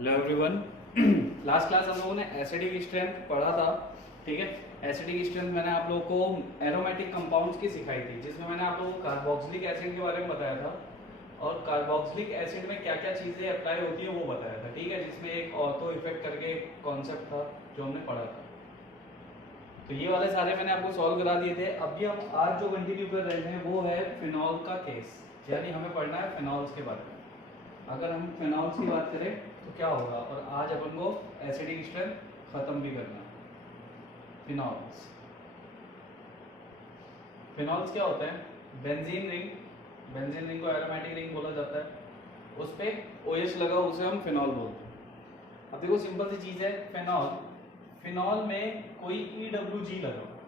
Hello everyone. Last class हम लोगों ने एसिडिक स्ट्रेंथ पढ़ा था। ठीक है, एसिडिक स्ट्रेंथ मैंने आप लोगों को एरोमेटिक कंपाउंड्स की सिखाई थी, जिसमें मैंने आप लोगों को कार्बोक्सिलिक एसिड के बारे में बताया था और कार्बोक्सिलिक एसिड में क्या क्या चीज़ें अप्लाई होती है वो बताया था। ठीक है, जिसमें एक ऑर्थो इफेक्ट करके कॉन्सेप्ट था जो हमने पढ़ा था। तो ये वाले सारे मैंने आपको सॉल्व करा दिए थे। अभी हम आज जो कंटिन्यू कर रहे हैं वो है फिनॉल का केस, यानी हमें पढ़ना है फिनॉल्स के बारे में। अगर हम फिनॉल्स की बात करें तो क्या होगा, और आज अपन को एसिडिक स्ट्रेंथ खत्म भी करना है। फिनॉल्स फिनॉल्स क्या होते हैं? बेंजीन रिंग, बेंजीन रिंग को एरोमेटिक रिंग बोला जाता है। उस पे OH लगा, उसे हम फिनॉल बोलते हैं। अब देखो सिंपल सी चीज है, फिनॉल, फिनॉल में कोई EWG लगा हुआ,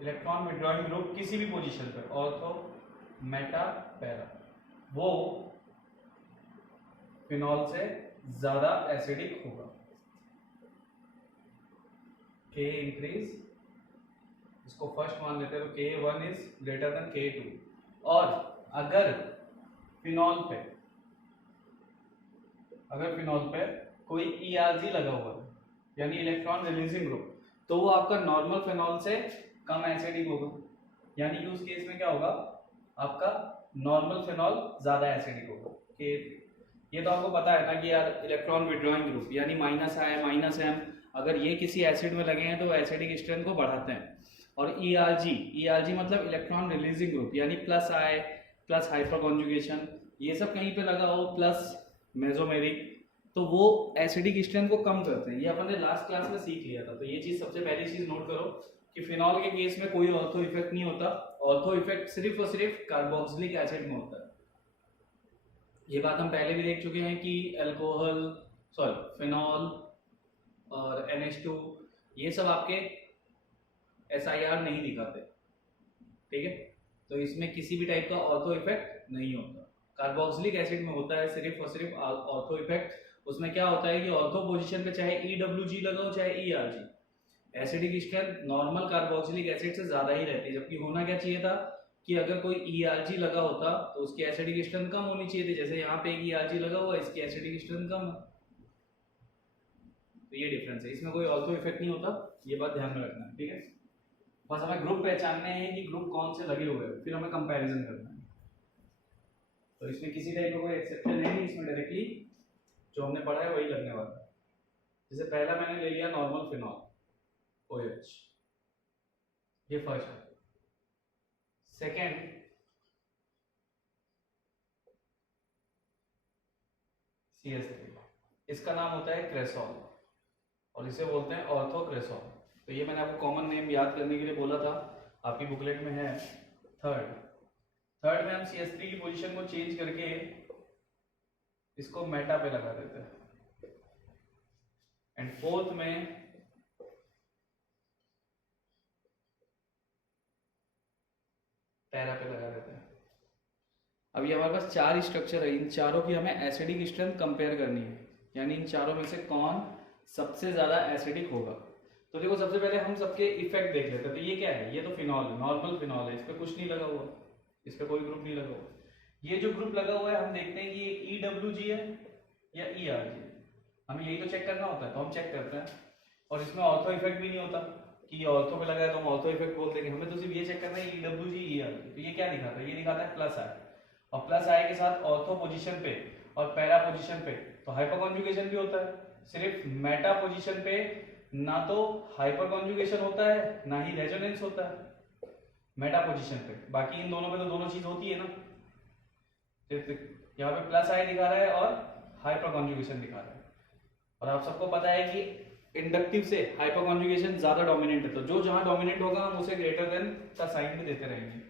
इलेक्ट्रॉन विड्रॉइंग ग्रुप, किसी भी पोजीशन पर, ऑर्थो, मेटा, पैरा, वो फिनॉल से ज्यादा एसिडिक होगा। K इंक्रीज, इसको फर्स्ट मान लेते हैं तो K1 is greater than K2। और अगर फिनॉल पे कोई ERG लगा हुआ है, यानी इलेक्ट्रॉन रिलीजिंग ग्रुप, तो वो आपका नॉर्मल फिनॉल से कम एसिडिक होगा। यानी कि उस केस में क्या होगा, आपका नॉर्मल फिनॉल ज्यादा एसिडिक होगा, K3। ये तो आपको पता है ना कि यार इलेक्ट्रॉन विड्रॉइंग ग्रुप यानी -I -M, अगर ये किसी एसिड में लगे हैं तो एसिडिक स्ट्रेंथ को बढ़ाते हैं। और ERG मतलब इलेक्ट्रॉन रिलीजिंग ग्रुप, यानी +I प्लस हाइपर कॉन्जुगेशन, ये सब कहीं पे लगा हो, प्लस मेसोमेरिक, तो वो एसिडिक स्ट्रेंथ को कम करते हैं। ये अपन ने लास्ट क्लास में सीख लिया था। तो ये चीज सबसे पहली चीज नोट करो कि फिनॉल के केस में कोई ऑर्थो इफेक्ट नहीं होता। ऑर्थो इफेक्ट सिर्फ और सिर्फ कार्बोक्सिलिक एसिड में होता है। ये बात हम पहले भी देख चुके हैं कि फिनॉल और NH2 ये सब आपके SIR नहीं दिखाते। ठीक है, तो इसमें किसी भी टाइप का ऑर्थो इफेक्ट नहीं होता। कार्बोक्सिलिक एसिड में होता है सिर्फ और सिर्फ ऑर्थो इफेक्ट। उसमें क्या होता है कि ऑर्थो पोजीशन पे चाहे EWG लगा हो चाहे ERG, acidic strength normal carboxylic acid से ज्यादा ही रहती है। जबकि होना क्या चाहिए था कि अगर कोई ERG लगा होता तो उसकी एसिडिक स्ट्रेंथ कम होनी चाहिए थी। जैसे यहाँ पे एक ERG लगा हुआ है, इसकी एसिडिक स्ट्रेंथ कम है। तो ये डिफरेंस है, इसमें कोई ऑर्थो इफेक्ट नहीं होता, ये बात ध्यान में रखना है। ठीक है, बस हमें ग्रुप पहचानने हैं कि ग्रुप कौन से लगे हुए हैं, फिर हमें कंपैरिजन करना है। तो इसमें किसी टाइप का कोई एक्सेप्शन नहीं है, इसमें डायरेक्टली जो हमने पढ़ा है वही लगने वाला है। जैसे पहला मैंने ले लिया नॉर्मल फिनॉल OH, ये फर्स्ट है। सेकेंड CH3, इसका नाम होता है क्रेसॉल और इसे बोलते हैं ऑर्थोक्रेसॉल। तो ये मैंने आपको कॉमन नेम याद करने के लिए बोला था, आपकी बुकलेट में है। थर्ड में हम CH3 की पोजीशन को चेंज करके इसको मेटा पे लगा देते हैं। एंड फोर्थ में पैरा पे लगा देते हैं। अब ये हमारे पास 4 स्ट्रक्चर है, इन चारों की हमें एसिडिक स्ट्रेंथ कंपेयर करनी है, यानी इन चारों में से कौन सबसे ज्यादा एसिडिक होगा। तो देखो सबसे पहले हम सबके इफेक्ट देख लेते हैं। तो ये क्या है, ये तो फिनॉल है, नॉर्मल फिनॉल है, इस पर कुछ नहीं लगा हुआ, इस पर कोई ग्रुप नहीं लगा हुआ। ये जो ग्रुप लगा हुआ है हम देखते हैं कि ये EWG है या ERG, हमें यही तो चेक करना होता है, तो हम चेक करते हैं। और इसमें ऑर्थो इफेक्ट भी नहीं होता कि ऑर्थो पे लगा है तो हम ऑर्थो इफेक्ट बोल देंगे, हमें तो सिर्फ ये चेक करना है EWG ERG। तो ये क्या दिखाता है, ये दिखाता है +I, और +I के साथ ऑर्थो पोजीशन पे और पैरा पोजीशन पे तो हाइपर कॉन्जुगेशन भी होता है। सिर्फ मेटा पोजीशन पे ना तो हाइपर कॉन्जुगेशन होता है ना ही रेजोनेंस होता है मेटा पोजीशन पे, बाकी इन दोनों पे तो दोनों चीज होती है ना। यहाँ पे +I दिखा रहा है और हाइपर कॉन्जुगेशन दिखा रहा है। और आप सबको पता है कि इंडक्टिव से हाइपर कॉन्जुगेशन ज्यादा डोमिनेंट है, तो जो जहां डोमिनेंट होगा हम उसे ग्रेटर देन का साइन भी देते रहेंगे।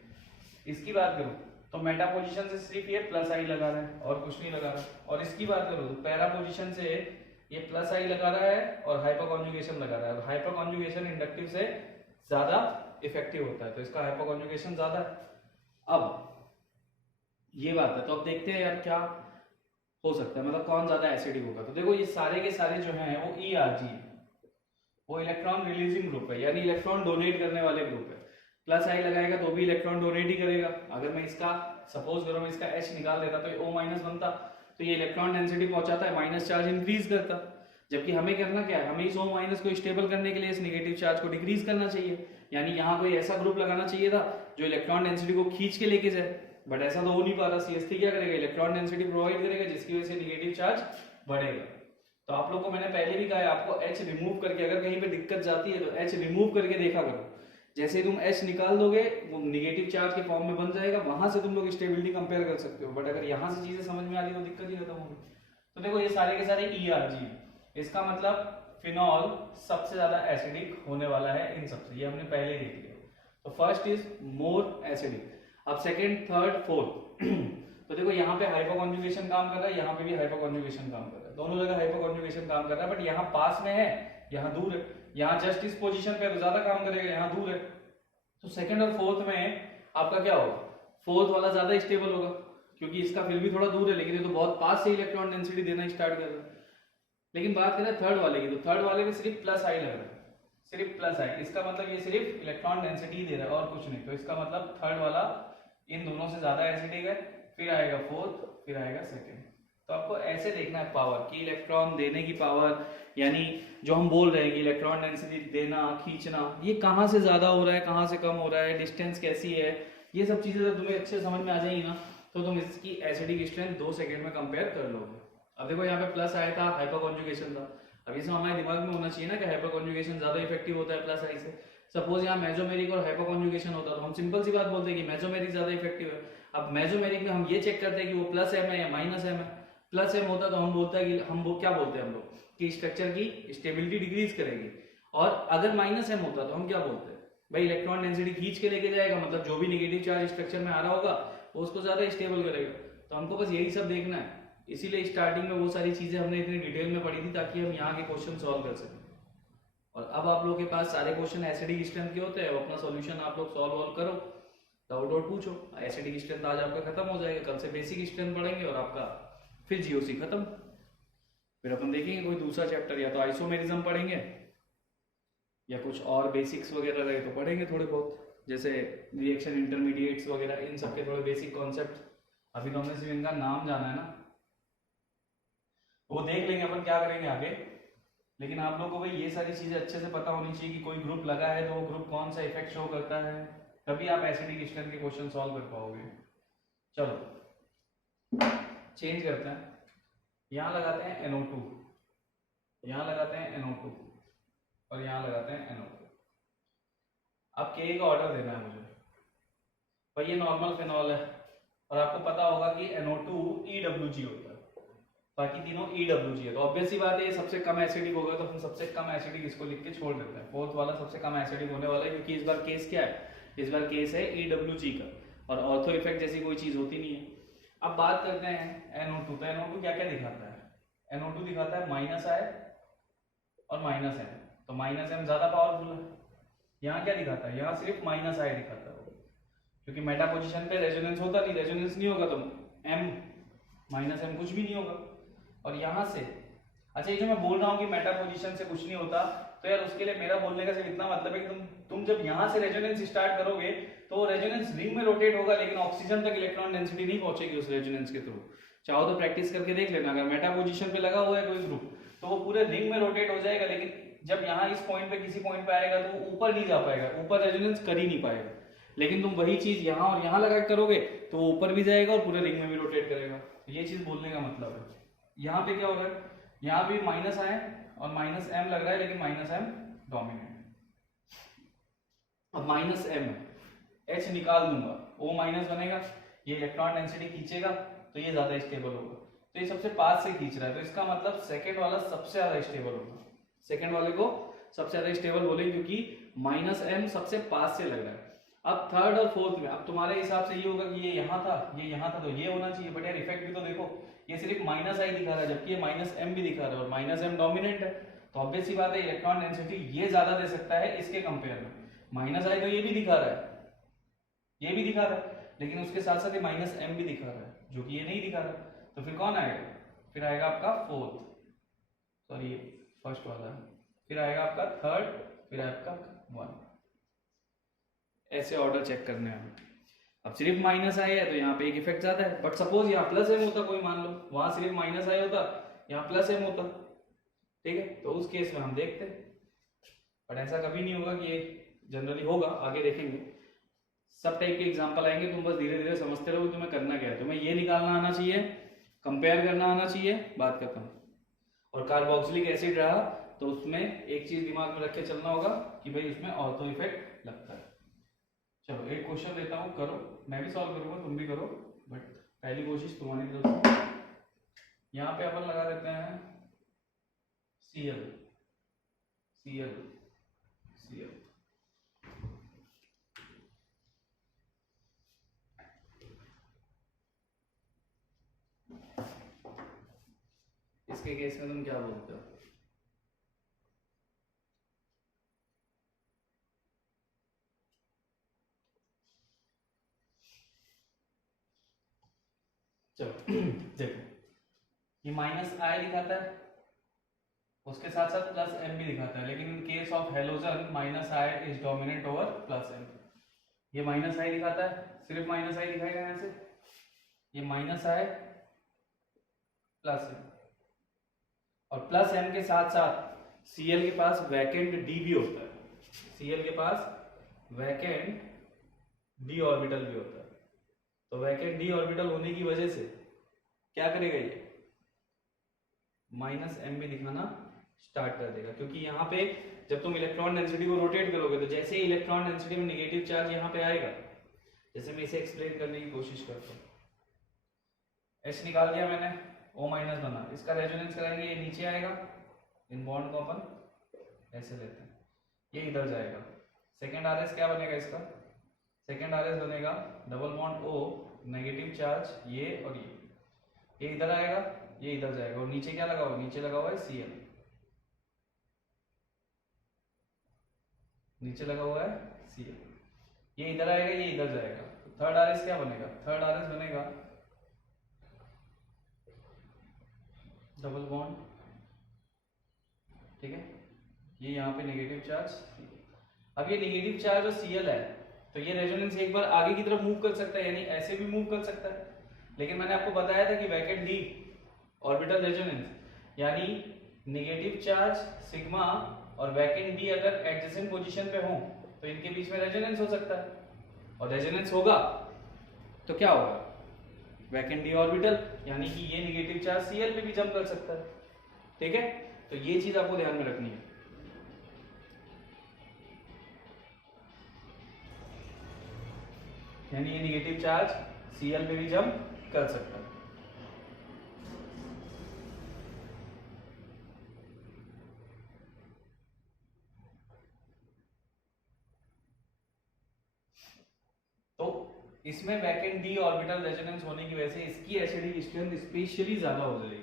इसकी बात करूं तो मेटा पोजीशन से सिर्फ ये +I लगा रहा है और कुछ नहीं लगा रहा। और इसकी बात करूं तो पैरा पोजीशन से ये +I लगा रहा है और हाइपर कॉन्जुगेशन लगा रहा है, और हाइपर कॉन्जुगेशन इंडक्टिव से ज्यादा इफेक्टिव होता है, तो इसका हाइपर कॉन्जुगेशन ज्यादा है। अब ये बात है, तो अब देखते हैं यार क्या हो सकता है, मतलब कौन ज्यादा एसिडिक होगा। तो देखो ये सारे के सारे जो हैं वो ERG है, वो इलेक्ट्रॉन रिलीजिंग ग्रुप है, यानी इलेक्ट्रॉन डोनेट करने वाले ग्रुप है। +I लगाएगा तो भी इलेक्ट्रॉन डोनेट ही करेगा। अगर मैं इसका सपोज करो मैं इसका H निकाल देता तो O- बनता, तो ये इलेक्ट्रॉन डेंसिटी पहुंचाता है, माइनस चार्ज इंक्रीज करता, जबकि हमें करना क्या है, हमें इस O माइनस को स्टेबल करने के लिए इस नेगेटिव चार्ज को डिक्रीज करना चाहिए, यानी यहाँ कोई ऐसा ग्रुप लगाना चाहिए था जो इलेक्ट्रॉन डेंसिटी को खींच के लेके जाए, बट ऐसा तो हो नहीं पा रहा। CH3 क्या करेगा, इलेक्ट्रॉन डेंसिटी प्रोवाइड करेगा जिसकी वजह से नेगेटिव चार्ज बढ़ेगा। तो आप लोग को मैंने पहले भी कहा है, आपको H रिमूव करके अगर कहीं पे दिक्कत जाती है तो H रिमूव करके देखा करो, जैसे तुम H निकाल दोगे वो नेगेटिव चार्ज के फॉर्म में बन जाएगा, वहां से तुम लोग स्टेबिलिटी कंपेयर कर सकते हो, बट अगर यहाँ से चीजें समझ में आ रही तो दिक्कत ही खत्म होगी। तो देखो ये सारे के सारे ERG, इसका मतलब फिनॉल सबसे ज्यादा एसिडिक होने वाला है इन सबसे, ये हमने पहले देख लिया। तो फर्स्ट इज मोर एसिडिक। अब सेकंड, थर्ड, फोर्थ तो देखो यहाँ पे हाइपोकॉन्जुगेशन काम कर रहा है, यहाँ पे भी हाइपोकॉन्जुगेशन काम कर रहा है, दोनों जगह हाइपोकॉन्जुगेशन काम कर रहा है, बट यहाँ पास में है, यहाँ दूर है, यहाँ जस्ट इस पोजीशन पे तो ज्यादा काम करेगा, यहाँ दूर है। तो सेकंड और फोर्थ में आपका क्या होगा, फोर्थ वाला ज्यादा स्टेबल होगा, क्योंकि इसका फिर भी थोड़ा दूर है, लेकिन ये तो बहुत पास से इलेक्ट्रॉन डेंसिटी देना स्टार्ट कर रहा है। लेकिन बात करें थर्ड वाले की, तो थर्ड वाले में सिर्फ प्लस आई लग रहा है, सिर्फ प्लस आई, इसका मतलब ये सिर्फ इलेक्ट्रॉन डेंसिटी दे रहा है और कुछ नहीं। तो इसका मतलब थर्ड वाला इन दोनों से ज्यादा एसिडिक है, फिर आएगा फोर्थ, फिर आएगा सेकंड। तो आपको ऐसे देखना है पावर की, इलेक्ट्रॉन देने की पावर, यानी जो हम बोल रहे हैं कि इलेक्ट्रॉन डेंसिटी देना, खींचना, ये कहाँ से ज्यादा हो रहा है, कहाँ से कम हो रहा है, डिस्टेंस कैसी है, ये सब चीजें जब तुम्हें अच्छे समझ में आ जाएगी ना, तो तुम इसकी एसिडिक स्ट्रेंथ 2 सेकंड में कंपेयर कर लोगे। अब देखो यहाँ पे प्लस आया था, हाइपोकॉन्जुगेशन था, अब ये सब हमारे दिमाग में होना चाहिए ना कि हाइपोकॉन्जुगेशन ज्यादा इफेक्टिव होता है प्लस आई से। सपोज यहाँ मेसोमेरिक और हाइपोकॉन्जुगेशन होता तो हम सिंपल सी बात बोलते हैं कि मेसोमेरिक ज्यादा इफेक्टिव है। अब मेसोमेरिक में हम ये चेक करते हैं कि वो प्लस एम है या माइनस एम है। प्लस एम होता तो हम बोलते हैं कि हम वो क्या बोलते हैं हम लोग कि स्ट्रक्चर की स्टेबिलिटी डिक्रीज करेगी, और अगर माइनस एम होता तो हम क्या बोलते हैं, भाई इलेक्ट्रॉन डेंसिटी खींच के लेके जाएगा, मतलब जो भी नेगेटिव चार्ज स्ट्रक्चर में आ रहा होगा वो उसको ज्यादा स्टेबल करेगा। तो हमको बस यही सब देखना है, इसीलिए स्टार्टिंग में वो सारी चीजें हमने इतनी डिटेल में पढ़ी थी ताकि हम यहाँ के क्वेश्चन सॉल्व कर सकें। और अब आप लोग के पास सारे क्वेश्चन एसिडिक स्ट्रेंथ के होते हैं, अपना सॉल्यूशन आप लोग सॉल्व करो, डाउट आउट पूछो। एसिडिक स्ट्रेंथ आज आपका खत्म हो जाएगा, कल से बेसिक स्ट्रेंथ पढ़ेंगे और आपका फिर जीओसी खत्म। फिर अपन देखेंगे कोई दूसरा चैप्टर, या तो आइसोमेरिज्म पढ़ेंगे या कुछ और बेसिक्स वगैरह रहे तो पढ़ेंगे थोड़े बहुत, जैसे रिएक्शन इंटरमीडिएट्स वगैरह, इन सबके थोड़े बेसिक कॉन्सेप्ट। अभी तो हमने सिर्फ इनका नाम जाना है ना, वो देख लेंगे अपन क्या करेंगे आगे। लेकिन आप लोगों को भाई ये सारी चीजें अच्छे से पता होनी चाहिए कि कोई ग्रुप लगा है तो वो ग्रुप कौन सा इफेक्ट शो करता है, तभी आप एसिडिक स्ट्रेंथ के क्वेश्चन सॉल्व कर पाओगे। चलो चेंज करते हैं, यहाँ लगाते हैं NO2, यहाँ लगाते हैं NO2 और यहाँ लगाते हैं NO2। अब K का ऑर्डर देना है मुझे, भाई ये नॉर्मल फिनॉल है और आपको पता होगा कि NO2 EWG होता है, बाकी तीनों EWG है, तो ऑब्वियस सी बात है ये सबसे कम एसिडिक होगा, तो हम सबसे कम एसिडिक इसको लिख के छोड़ देते हैं। फोर्थ वाला सबसे कम एसिडिक होने वाला है, क्योंकि इस बार केस क्या है, इस बार केस है EWG का, और ऑर्थो इफेक्ट जैसी कोई चीज होती नहीं है। अब बात करते हैं NO2, तो NO2 क्या क्या दिखाता है, NO2 दिखाता है माइनस आई और माइनस एम, तो माइनस एम ज्यादा पावरफुल है। यहाँ क्या दिखाता है, यहाँ सिर्फ माइनस आई दिखाता है, क्योंकि मेटा पोजीशन पे रेजोनेंस होता नहीं, रेजोनेंस नहीं होगा तो एम माइनस एम कुछ भी नहीं होगा। और यहाँ से अच्छा, ये जो मैं बोल रहा हूँ कि मेटा पोजीशन से कुछ नहीं होता, तो यार उसके लिए मेरा बोलने का सिर्फ इतना मतलब है कि तुम जब यहाँ से रेजोनेंस स्टार्ट करोगे तो रेजोनेंस रिंग में रोटेट होगा, लेकिन ऑक्सीजन तक इलेक्ट्रॉन डेंसिटी नहीं पहुंचेगी उस रेजोनेंस के थ्रू। चाहो तो प्रैक्टिस करके देख लेना, अगर मेटा पोजीशन पे लगा हुआ है कोई ग्रुप तो वो पूरे रिंग में रोटेट हो जाएगा, लेकिन जब यहाँ इस पॉइंट पे किसी पॉइंट पे आएगा तो वो ऊपर नहीं जा पाएगा, ऊपर रेजोनेंस कर ही नहीं पाएगा। लेकिन तुम वही चीज यहाँ और यहाँ लगा करोगे तो वो ऊपर भी जाएगा और पूरे रिंग में भी रोटेट करेगा। ये चीज बोलने का मतलब है। यहाँ पे क्या हो रहा है, यहाँ भी माइनस आए और माइनस एम लग रहा है, लेकिन माइनस एम डोमिनेंट। अब माइनस एम एच निकाल दूंगा, ओ माइनस बनेगा, ये इलेक्ट्रॉन डेंसिटी खींचेगा तो ये ज्यादा स्टेबल होगा, तो ये सबसे पास से खींच रहा है, तो इसका मतलब सेकंड वाला सबसे ज्यादा स्टेबल होगा। सेकंड वाले को सबसे ज्यादा स्टेबल बोले क्योंकि माइनस एम सबसे पास से लग रहा है। अब थर्ड और फोर्थ में अब तुम्हारे हिसाब से ये होगा कि ये यहाँ था, ये यहाँ था, तो ये होना चाहिए, बट यार इफेक्ट भी तो देखो, ये सिर्फ माइनस आई दिखा रहा है जबकि ये माइनस एम भी दिखा रहा है और माइनस एम डोमिनेंट है, तो ऑब्वियस सी बात है इलेक्ट्रॉन डेंसिटी ये ज्यादा दे सकता है इसके कंपेयर में। माइनस आई तो ये भी दिखा रहा है, ये भी दिखा रहा है, लेकिन उसके साथ साथ ये माइनस एम भी दिखा रहा है जो कि ये नहीं दिखा रहा, तो फिर कौन आएगा, फिर आएगा आपका फोर्थ, सॉरी फर्स्ट वाला, फिर आएगा आपका थर्ड, फिर आपका वन। ऐसे ऑर्डर चेक करने हैं। अब सिर्फ माइनस आई है तो यहाँ पे एक इफेक्ट ज्यादा है, बट सपोज यहाँ प्लस एम होता, कोई मान लो वहां सिर्फ माइनस आई होता, यहाँ प्लस एम होता, ठीक है, तो उस केस में हम देखते हैं, बट ऐसा कभी नहीं होगा कि ये जनरली होगा, आगे देखेंगे। सब टाइप के एग्जांपल आएंगे, तुम बस धीरे धीरे समझते रहो तुम्हें करना क्या है। तुम्हें ये निकालना आना चाहिए, कंपेयर करना आना चाहिए, बात खत्म। और कार्बोक्सिलिक एसिड रहा तो उसमें एक चीज दिमाग में रख के चलना होगा कि भाई इसमें ऑर्थो इफेक्ट लगता है। चलो एक क्वेश्चन देता हूँ, करो, मैं भी सॉल्व करूंगा, तुम भी करो, बट पहली कोशिश तुम्हारी तरफ से। यहाँ पे अपन लगा देते हैं Cl, Cl, Cl। इसके केस में तुम क्या बोलते हो? चलो देखो, ये माइनस आई दिखाता है, उसके साथ साथ प्लस एम भी दिखाता है, लेकिन in case of halogen minus I is dominant over plus M. ये माइनस आई दिखाता है, सिर्फ माइनस आई दिखाएगा यहाँ से, ये माइनस आई प्लस एम, और प्लस एम के साथ साथ Cl के पास वैकेंट डी भी होता है, Cl के पास वैकेंट डी ऑर्बिटल भी होता है। तो वैकेंट डी ऑर्बिटल होने की वजह से क्या करेगा, ये माइनस एम भी दिखाना स्टार्ट कर देगा, क्योंकि यहाँ पे जब तुम इलेक्ट्रॉन डेंसिटी को रोटेट करोगे तो जैसे ही इलेक्ट्रॉन डेंसिटी में नेगेटिव चार्ज यहाँ पे आएगा, जैसे मैं इसे एक्सप्लेन करने की कोशिश करता हूँ, एच निकाल दिया मैंने, O माइनस बना, इसका रेजोनेंस कराएंगे, ये नीचे आएगा, इन बॉन्ड को अपन ऐसे लेते हैं, ये इधर जाएगा, सेकेंड आरएस क्या बनेगा इसका, सेकेंड आरएस बनेगा double bond O, negative charge ये और ये इधर आएगा, ये इधर जाएगा, और नीचे क्या लगा हुआ है, नीचे लगा हुआ है Cl, नीचे लगा हुआ है Cl, ये इधर आएगा, ये इधर जाएगा, तो थर्ड आरएस क्या बनेगा, थर्ड आरएस बनेगा डबल बॉन्ड, ठीक है, ये यहाँ पे नेगेटिव चार्ज। अब ये नेगेटिव चार्ज और Cl है, तो ये रेजोनेंस एक बार आगे की तरफ मूव कर सकता है, यानी ऐसे भी मूव कर सकता है, लेकिन मैंने आपको बताया था कि वैकेंट डी ऑर्बिटल रेजोनेंस, यानी नेगेटिव चार्ज सिग्मा और वैकेंट डी अगर एडजेसेंट पोजीशन पे हो तो इनके बीच में रेजोनेंस हो सकता है, और रेजोनेंस होगा तो क्या होगा, वैकेंट डी ऑर्बिटल, यानी कि ये नेगेटिव चार्ज Cl पे भी जंप कर सकता है, ठीक है। तो ये चीज आपको ध्यान में रखनी है। यानी ये नेगेटिव चार्ज Cl पे भी जंप कर सकता है। तो इसमें वैकेंट डी ऑर्बिटल रेजोनेंस होने की वजह से इसकी एसिडिक स्ट्रेंथ स्पेशली ज्यादा हो जाएगी।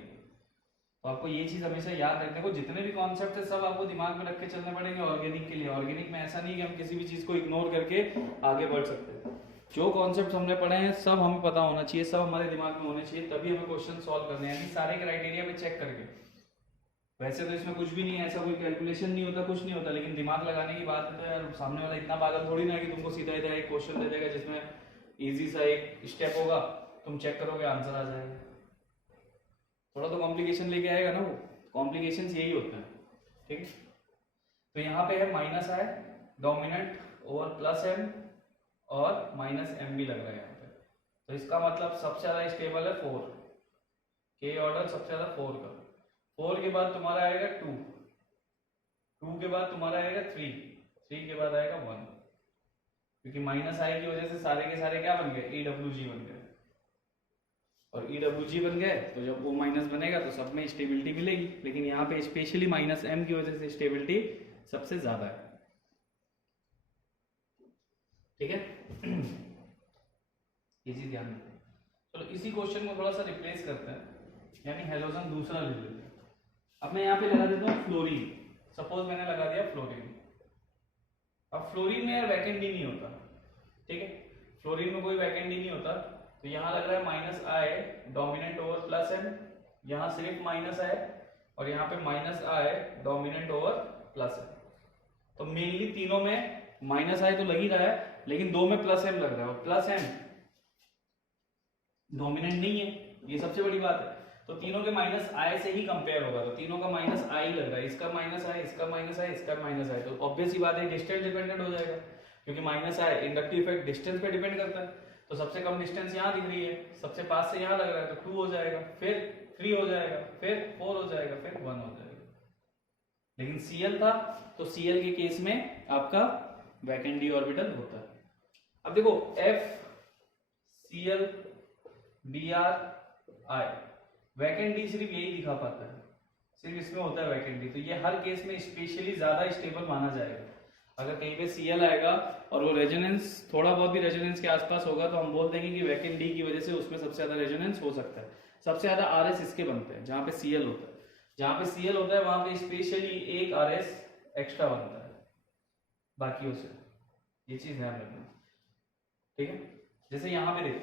तो आपको ये चीज हमेशा याद रखने को, जितने भी कॉन्सेप्ट है सब आपको दिमाग में रख के चलने पड़ेंगे ऑर्गेनिक के लिए। ऑर्गेनिक में ऐसा नहीं कि हम किसी भी चीज को इग्नोर करके आगे बढ़ सकते हैं। जो कॉन्सेप्ट हमने पढ़े हैं सब हमें पता होना चाहिए, सब हमारे दिमाग में होने चाहिए, तभी हमें क्वेश्चन सॉल्व करने हैं, यानी सारे क्राइटेरिया पे चेक करके। वैसे तो इसमें कुछ भी नहीं है, ऐसा कोई कैलकुलेशन नहीं होता, कुछ नहीं होता, लेकिन दिमाग लगाने की बात है तो यार सामने वाला इतना पागल थोड़ी ना है कि तुमको सीधा एक क्वेश्चन दे देगा जिसमें इजी सा एक स्टेप होगा, तुम चेक करोगे आंसर आ जाएगा। थोड़ा तो कॉम्प्लिकेशन लेके आएगा ना, वो कॉम्प्लिकेशन यही होता है, ठीक है। तो यहाँ पे है माइनस है डोमिनेंट ओवर प्लस एम, और माइनस एम भी लग रहा है यहाँ पे, तो इसका मतलब सबसे ज्यादा स्टेबल है 4, के ऑर्डर सबसे ज्यादा 4 का। 4 के बाद तुम्हारा आएगा 2, 2 के बाद तुम्हारा आएगा 3, 3 के बाद आएगा 1, क्योंकि माइनस आई की वजह से सारे के सारे क्या बन गए, EWG बन गए, और EWG बन गए तो जब वो माइनस बनेगा तो सब में स्टेबिलिटी मिलेगी, लेकिन यहाँ पे स्पेशली माइनस एम की वजह से स्टेबिलिटी सबसे ज्यादा है, ठीक है। ये चीज ध्यान रखो। चलो इसी क्वेश्चन को थोड़ा सा रिप्लेस करते हैं, यानी हेलोजन दूसरा ले लेते हैं। अब मैं यहाँ पे लगा देता हूँ फ्लोरीन, सपोज मैंने लगा दिया फ्लोरीन। अब फ्लोरीन में यार वैकेंट डी नहीं होता, ठीक है, फ्लोरीन में कोई वैकेंट डी नहीं होता, तो यहाँ लग रहा है माइनस आई डोमिनेंट ओवर प्लस एम, यहाँ सिर्फ माइनस है, और यहाँ पे माइनस आई डोमिनेंट ओवर प्लस एम। तो मेनली तीनों में माइनस आई तो लग ही रहा है, लेकिन 2 में प्लस एम लग रहा है, और प्लस एम डोमिनेंट नहीं है, ये सबसे बड़ी बात है। तो तीनों के माइनस आई से ही कंपेयर होगा, तो तीनों का माइनस आई लग रहा है, इसका माइनस आई, इसका माइनस आई, इसका माइनस आई, तो ऑब्वियस ही बात है डिस्टेंस डिपेंडेंट हो जाएगा, क्योंकि माइनस आई इंडक्टिव इफेक्ट डिस्टेंस पे डिपेंड करता है। तो सबसे कम डिस्टेंस यहाँ दिख रही है, सबसे पास से यहाँ लग रहा है, तो 2 हो जाएगा, फिर 3 हो जाएगा, फिर 4 हो जाएगा, फिर 1 हो जाएगा। लेकिन Cl था, तो Cl के केस में आपका वैकेंट डी ऑर्बिटल होता है। अब देखो F Cl Br I, vacant D सिर्फ यही दिखा पाता है, सिर्फ इसमें होता है वैकेंट डी, तो ये हर केस में स्पेशली ज्यादा स्टेबल माना जाएगा। अगर कहीं पे Cl आएगा और वो रेजोनेंस थोड़ा बहुत भी रेजोनेंस के आसपास होगा, तो हम बोल देंगे कि वैकेंट डी की वजह से उसमें सबसे ज्यादा रेजोनेंस हो सकता है। सबसे ज्यादा RS इसके बनते हैं जहाँ पे Cl होता है, जहाँ पे Cl होता है वहां पे स्पेशली एक RS एक्स्ट्रा बनता है बाकियों से, ये चीज ध्यान रखना, ठीक है। जैसे यहाँ पे देखो,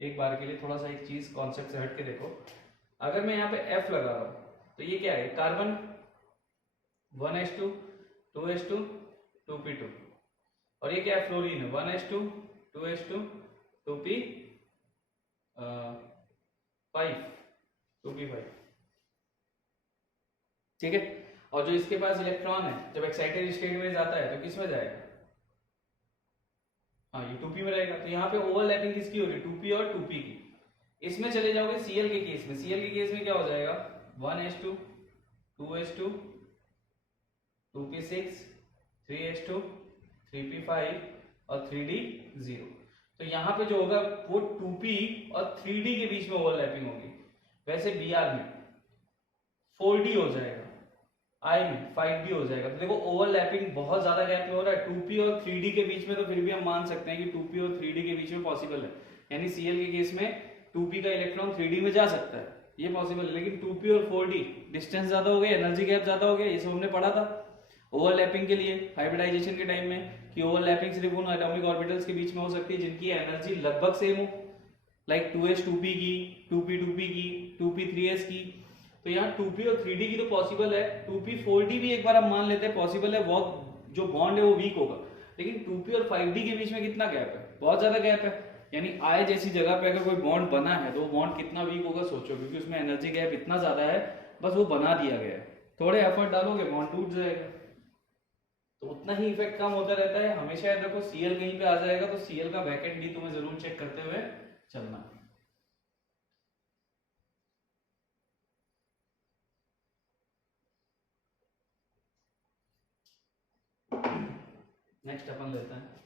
एक बार के लिए थोड़ा सा एक चीज कॉन्सेप्ट से हट के देखो, अगर मैं यहाँ पे F लगा रहा हूं तो ये क्या है, कार्बन 1s2 2s2 2p2, और ये क्या है, फ्लोरीन है 1s2 2s2 2p5 2p5, ठीक है। और जो इसके पास इलेक्ट्रॉन है जब एक्साइटेड स्टेट में जाता है तो किस में जाएगा, हाँ ये 2p में रहेगा, तो यहाँ पे ओवरलैपिंग किसकी होगी, 2p और 2p की। इसमें चले जाओगे Cl के केस में, Cl के केस में क्या हो जाएगा, 1s2 2s2 2p6 3s2 3p5 और 3d0, तो यहाँ पे जो होगा वो 2p और 3d के बीच में ओवरलैपिंग होगी। वैसे Br में 4d हो जाएगा, I में 5d हो जाएगा, तो देखो ओवरलैपिंग बहुत ज्यादा गैप में हो रहा है 2p और 3d के बीच में, तो फिर भी हम मान सकते हैं कि 2p और 3d के बीच में पॉसिबल है, यानी Cl के केस में 2p का इलेक्ट्रॉन 3d में जा सकता है, ये पॉसिबल है। लेकिन 2p और 4d डिस्टेंस ज्यादा हो गया, एनर्जी गैप ज्यादा हो गया, ये सब हमने पढ़ा था ओवरलैपिंग के लिए हाइब्रिडाइजेशन के टाइम में, कि ओवरलैपिंग सिर्फ उन एटॉमिक ऑर्बिटल्स के बीच में हो सकती है जिनकी एनर्जी लगभग सेम हो, लाइक 2s 2p की, 2p 2p की, 2p 3s की। तो यहाँ 2p और 3d की तो पॉसिबल है, 2p 4d भी एक बार हम मान लेते हैं पॉसिबल है, वो जो बॉन्ड है वो वीक होगा, लेकिन 2p और 5d के बीच में कितना गैप है, बहुत ज्यादा गैप है, यानी I जैसी जगह पे अगर कोई बॉन्ड बना है तो वो बॉन्ड कितना वीक होगा सोचो, क्योंकि उसमें एनर्जी गैप इतना ज्यादा है, बस वो बना दिया गया है, थोड़े एफर्ट डालोगे बॉन्ड टूट जाएगा, तो उतना ही इफेक्ट कम होता रहता है। हमेशा याद रखो Cl कहीं पे आ जाएगा तो Cl का वैकेंट डी तुम्हें जरूर चेक करते हुए चलना। नेक्स्ट अपन लेते हैं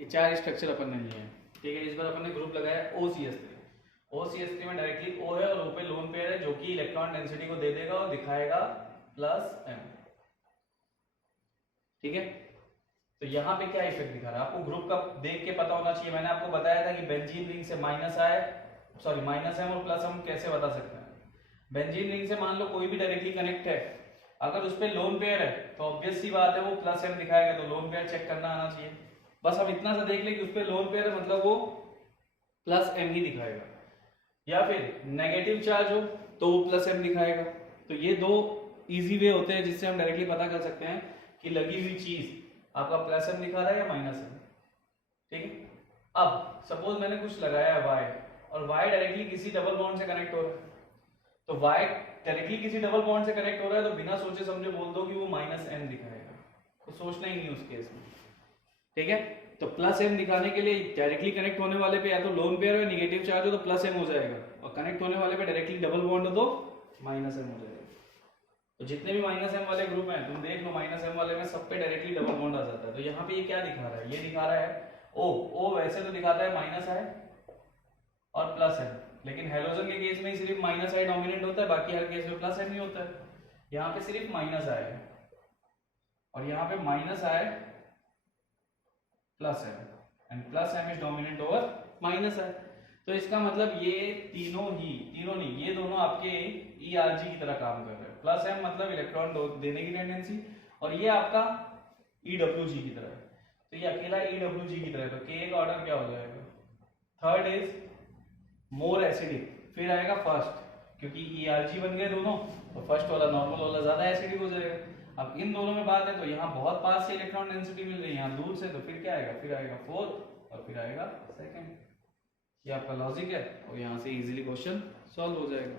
ये 4 स्ट्रक्चर अपन ने लिए हैं, ठीक है। इस बार अपन ने ग्रुप लगाया OCS3, OCS3 में डायरेक्टली O है और O पे लोन पेयर है जो कि इलेक्ट्रॉन डेंसिटी को दे देगा और दिखाएगा +m, ठीक है। तो यहाँ पे क्या इफेक्ट दिखा रहा है आपको ग्रुप का देख के पता होना चाहिए। मैंने आपको बताया था कि बेंजीन रिंग से -m और +m कैसे बता सकते हैं। बेंजीन रिंग से मान लो कोई भी डायरेक्टली कनेक्ट है, अगर उस पर लोन पेयर है तो ऑब्वियस सी बात है वो +m दिखाएगा, तो लोन पेयर चेक करना आना चाहिए। बस हम इतना सा देख ले कि उस पर लोन पेयर है मतलब वो +m ही दिखाएगा, या फिर नेगेटिव चार्ज हो तो वो +m दिखाएगा। तो ये दो इजी वे होते हैं जिससे हम डायरेक्टली पता कर सकते हैं कि लगी हुई चीज आपका +m दिखा रहा है या -m, ठीक है। अब सपोज मैंने कुछ लगाया है y और y डायरेक्टली किसी डबल बॉन्ड से कनेक्ट हो रहा है, तो y डायरेक्टली किसी डबल बॉन्ड से कनेक्ट हो रहा है तो बिना सोचे समझे बोल दो कि वो -m दिखाएगा, तो सोचना ही नहीं उस केस में, ठीक है। तो +m दिखाने के लिए डायरेक्टली कनेक्ट होने वाले पे या तो लोन पेयर हो नेगेटिव चार्ज हो तो +m हो जाएगा, और कनेक्ट होने वाले पे डायरेक्टली डबल बॉन्ड हो तो -m हो जाएगा। तो जितने भी -m वाले ग्रुप हैं तुम देख लो, -m वाले में सब पे डायरेक्टली डबल बॉन्ड आ जाता है। तो यहाँ पे ये क्या दिखा रहा है, ये दिखा रहा है O वैसे तो दिखाता है -i और +m, लेकिन हेलोजन के केस में सिर्फ -i डोमिनेट होता है, बाकी हर केस में +m ही होता है। यहाँ पे सिर्फ -i है और यहाँ पे -i plus M, and plus M is dominant over minus है। तो इसका मतलब ये तीनों नहीं, ये दोनों आपके ERG की तरह काम कर रहे हैं। प्लस एम मतलब इलेक्ट्रॉन देने की टेंडेंसी, और ये आपका EWG की तरह है। तो ये अकेला EWG की तरह है, तो K का ऑर्डर क्या हो जाएगा? थर्ड इज मोर एसिडिक, फिर आएगा फर्स्ट, क्योंकि ERG बन गए दोनों, तो फर्स्ट वाला नॉर्मल वाला ज्यादा एसिडिक हो जाएगा। अब इन दोनों में बात है तो यहाँ बहुत पास से इलेक्ट्रॉन डेंसिटी मिल रही है, यहाँ दूर से, तो फिर क्या आएगा? फिर आएगा फोर्थ और फिर आएगा सेकंड। ये आपका लॉजिक है, और यहाँ से इजीली क्वेश्चन सॉल्व हो जाएगा।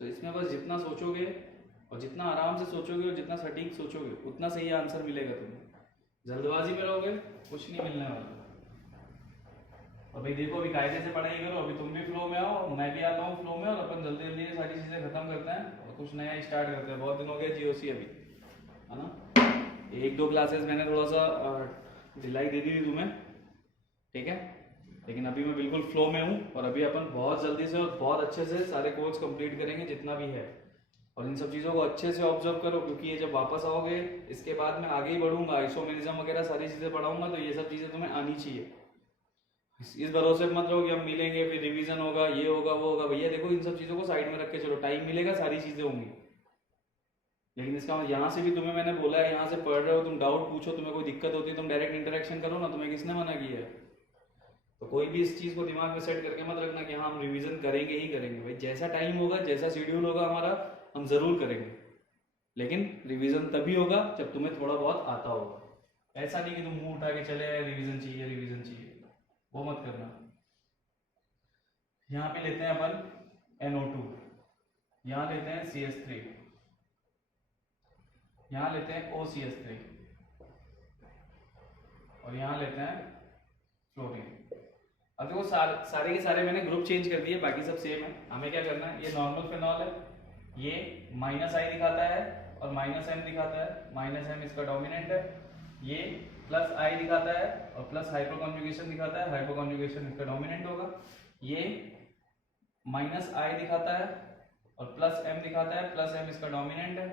तो इसमें बस जितना सोचोगे और जितना आराम से सोचोगे और जितना सटीक सोचोगे उतना सही आंसर मिलेगा तुम्हें। जल्दबाजी में रहोगे कुछ नहीं मिलने वाला। और भाई देखो, अभी कायदे से पढ़ाई करो, अभी तुम भी फ्लो में आओ, मैं भी आता हूँ फ्लो में, और अपन जल्दी जल्दी ये सारी चीजें खत्म करते हैं और कुछ नया स्टार्ट करते हैं। बहुत दिन हो गया GOC अभी, है ना। एक दो क्लासेस मैंने थोड़ा सा ढिलाई दे दी थी तुम्हें, ठीक है, लेकिन अभी मैं बिल्कुल फ्लो में हूँ, और अभी अपन बहुत जल्दी से और बहुत अच्छे से सारे कोर्स कंप्लीट करेंगे जितना भी है। और इन सब चीज़ों को अच्छे से ऑब्जर्व करो, क्योंकि ये जब वापस आओगे इसके बाद मैं आगे ही बढ़ूंगा, आइसोमेरिज्म वगैरह सारी चीज़ें पढ़ाऊंगा, तो ये सब चीज़ें तुम्हें आनी चाहिए। इस भरोसे मत रहो कि हम मिलेंगे फिर रिवीजन होगा, ये होगा वो होगा। भैया देखो, इन सब चीज़ों को साइड में रख के चलो, टाइम मिलेगा सारी चीज़ें होंगी। लेकिन इसका यहाँ से भी तुम्हें मैंने बोला है, यहाँ से पढ़ रहे हो तुम, डाउट पूछो, तुम्हें कोई दिक्कत होती है तुम डायरेक्ट इंटरेक्शन करो ना, तुम्हें किसने मना किया है? तो कोई भी इस चीज़ को दिमाग में सेट करके मत रखना कि हाँ हम रिवीजन करेंगे ही करेंगे। भाई जैसा टाइम होगा, जैसा शेड्यूल होगा हमारा, हम जरूर करेंगे, लेकिन रिवीजन तभी होगा जब तुम्हें थोड़ा बहुत आता होगा। ऐसा नहीं कि तुम मुंह उठा के चले रिवीजन चाहिए रिवीजन चाहिए, वो मत करना। यहाँ पे लेते हैं अपन NO2, यहाँ लेते हैं CH3, यहाँ लेते हैं OCH3, और यहाँ लेते हैं फ्लोरीन। अब देखो सारे के सारे मैंने ग्रुप चेंज कर दिए, बाकी सब सेम है। हमें क्या करना है, ये नॉर्मल फिनॉल है, ये -I दिखाता है और -M दिखाता है, -M इसका डोमिनेंट है, ये +I दिखाता है और प्लस हाइपोकॉन्जुगेशन दिखाता है, हाइपोकॉन्जुगेशन इसका डोमिनेंट होगा। ये -I दिखाता है और +M दिखाता है, +M इसका डोमिनेंट है।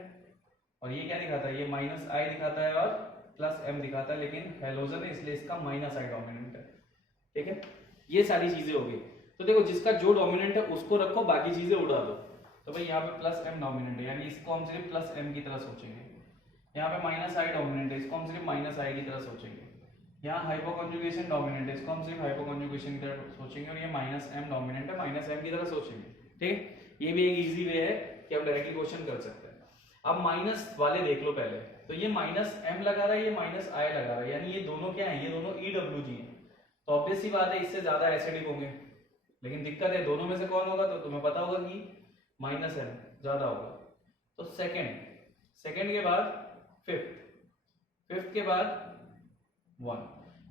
और ये क्या दिखाता है, ये -I दिखाता है और +M दिखाता है, लेकिन हेलोजन है इसलिए इसका -I डोमिनेंट है, ठीक है। ये सारी चीजें हो गई। तो देखो, जिसका जो डोमिनेंट है उसको रखो, बाकी चीजें उड़ा दो। तो भाई यहाँ पे +M डोमिनेंट है, यानी इसको हम सिर्फ +M की तरह सोचेंगे। यहाँ पे -I डोमिनेंट है, इसको हम सिर्फ -I की तरह सोचेंगे। यहाँ हाइपोकॉन्जुगेशन डोमिनेंट है, इसको हम सिर्फ हाइपोकॉन्जुगेशन की तरह सोचेंगे। और ये -M डोमिनेंट है, -M की तरह सोचेंगे, ठीक है। ये भी एक ईजी वे है कि हम डायरेक्टली क्वेश्चन कर सकते हैं। अब माइनस वाले देख लो पहले, तो ये -M लगा रहा है, ये -I लगा रहा है, यानी ये दोनों क्या है, ये दोनों EWG है। तो ऑब्वियस सी बात है इससे ज्यादा एसिडिक होंगे, लेकिन दिक्कत है दोनों में से कौन होगा, तो तुम्हें पता होगा कि -M ज्यादा होगा। तो सेकंड के बाद फिफ्थ के बाद 1,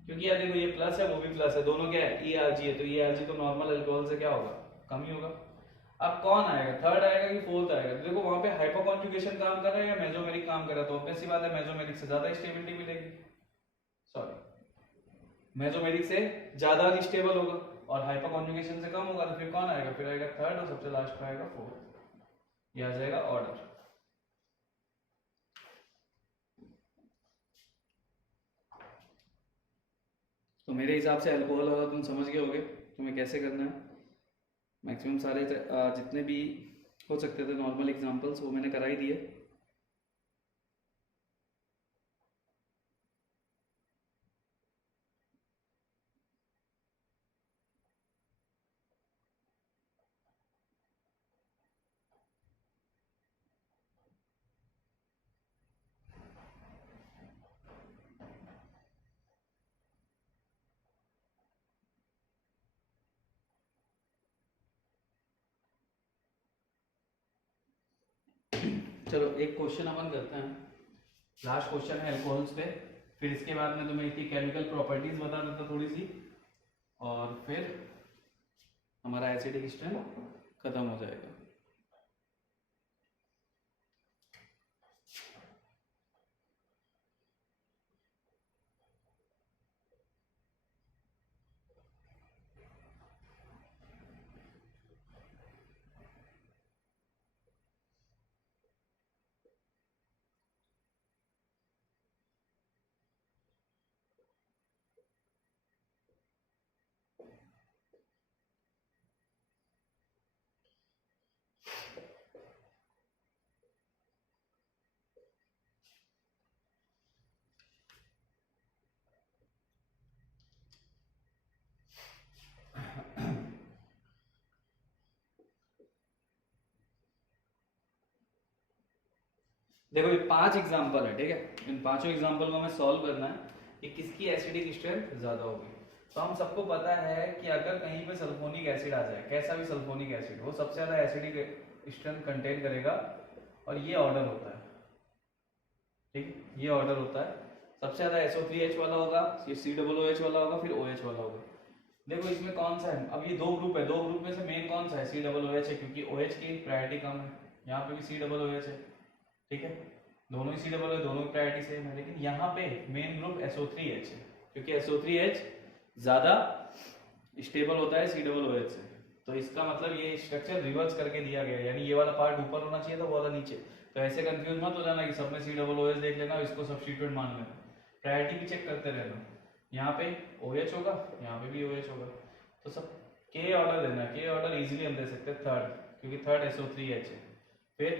क्योंकि यार देखो ये प्लस है वो भी प्लस है, दोनों क्या है ERG है, तो ERG तो नॉर्मल अल्कोहल से क्या होगा, कम ही होगा। अब कौन आएगा, थर्ड आएगा कि फोर्थ आएगा? तो देखो वहां पे हाइपोकॉन्जुगेशन काम कर रहा है या मेसोमेरिक काम कर रहा है, तो ऑब्वियस सी बात है मेसोमेरिक से ज्यादा स्टेबिलिटी मिलेगी, मेसोमेरिक से ज्यादा अनस्टेबल होगा, और हाइपोकॉन्जुगेशन से कम होगा। तो फिर कौन आएगा, फिर आएगा थर्ड, और सबसे लास्ट में आएगा फोर्थ। ये आ जाएगा ऑर्डर। तो मेरे हिसाब से अल्कोहल वाला तुम समझ गए होगे तुम्हें कैसे करना है। मैक्सिमम सारे जितने भी हो सकते थे नॉर्मल एग्जांपल्स वो मैंने करा ही दिए। चलो एक क्वेश्चन अपन करते हैं, लास्ट क्वेश्चन है अल्कोहल्स पे, फिर इसके बाद मैं तुम्हें इसकी केमिकल प्रॉपर्टीज बता देता थोड़ी सी, और फिर हमारा एसिडिक स्ट्रेंथ खत्म हो जाएगा। देखो ये 5 एग्जाम्पल है, ठीक है। इन पांचों एग्जाम्पल को हमें सॉल्व करना है कि किसकी एसिडिक स्ट्रेंथ ज्यादा होगी। तो हम सबको पता है कि अगर कहीं पे सल्फोनिक एसिड आ जाए, कैसा भी सल्फोनिक एसिड, वो सबसे ज्यादा एसिडिक स्ट्रेंथ कंटेन करेगा और ये ऑर्डर होता है, ठीक है। ये ऑर्डर होता है, सबसे ज्यादा SO3H वाला होगा, ये COOH वाला होगा, फिर OH वाला होगा। देखो इसमें कौन सा है, अब ये दो ग्रुप है, दो ग्रुप में से मेन कौन सा है, COOH है, क्योंकि OH की प्रायोरिटी कम है। यहाँ पे भी COOH है, ठीक है, दोनों ही COOH, दोनों की प्रायोरिटी सेम है। लेकिन यहाँ पे मेन ग्रुप SO3H है, क्योंकि SO3H ज्यादा स्टेबल होता है COOH से। तो इसका मतलब ये स्ट्रक्चर रिवर्स करके दिया गया है, यानी ये वाला पार्ट ऊपर होना चाहिए था, वो वाला नीचे। तो ऐसे कंफ्यूज मत हो जाना कि सब में COOH देख लेना, इसको सब्स्टिट्यूट मान लेना, प्रायोरिटी भी चेक करते रहना। यहाँ पे OH होगा, यहाँ पे भी OH होगा, तो सब K ऑर्डर देना। K ऑर्डर इजीली हम दे सकते हैं थर्ड, क्योंकि थर्ड SO3H है। फिर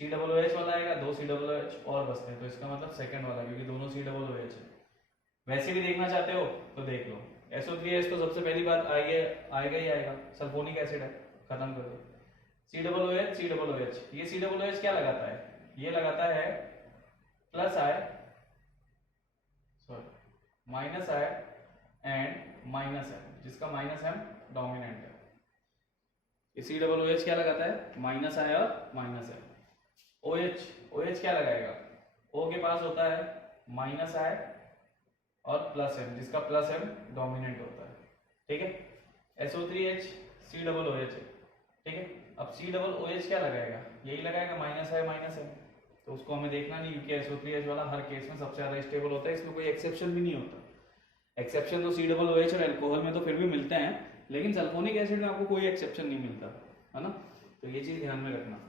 COOH वाला आएगा, दो COOH और बचते हैं, तो इसका मतलब सेकंड वाला, क्योंकि दोनों COOH है। वैसे भी देखना चाहते हो तो देख लो, SO3H तो सबसे पहली बात आएगा ही आएगा, सल्फोनिक एसिड है, खत्म कर दो। COOH, ये COOH क्या लगाता है, ये लगाता है plus I, sorry minus I and minus M, जिसका माइनस एम डोमिनेंट है। ये COOH क्या लगाता है, माइनस आई और माइनस एम। OH क्या लगाएगा, O के पास होता है माइनस आई और प्लस एम, जिसका प्लस एम डोमिनेंट होता है, ठीक है। SO3H COOH है, ठीक है। अब COOH क्या लगाएगा, यही लगाएगा माइनस आई माइनस एम। तो उसको हमें देखना नहीं, क्योंकि SO3H वाला हर केस में सबसे ज्यादा स्टेबल होता है, इसमें कोई एक्सेप्शन भी नहीं होता। एक्सेप्शन तो COOH और अल्कोहल में तो फिर भी मिलते हैं, लेकिन सल्फोनिक एसिड में आपको कोई एक्सेप्शन नहीं मिलता, है ना। तो ये चीज ध्यान में रखना।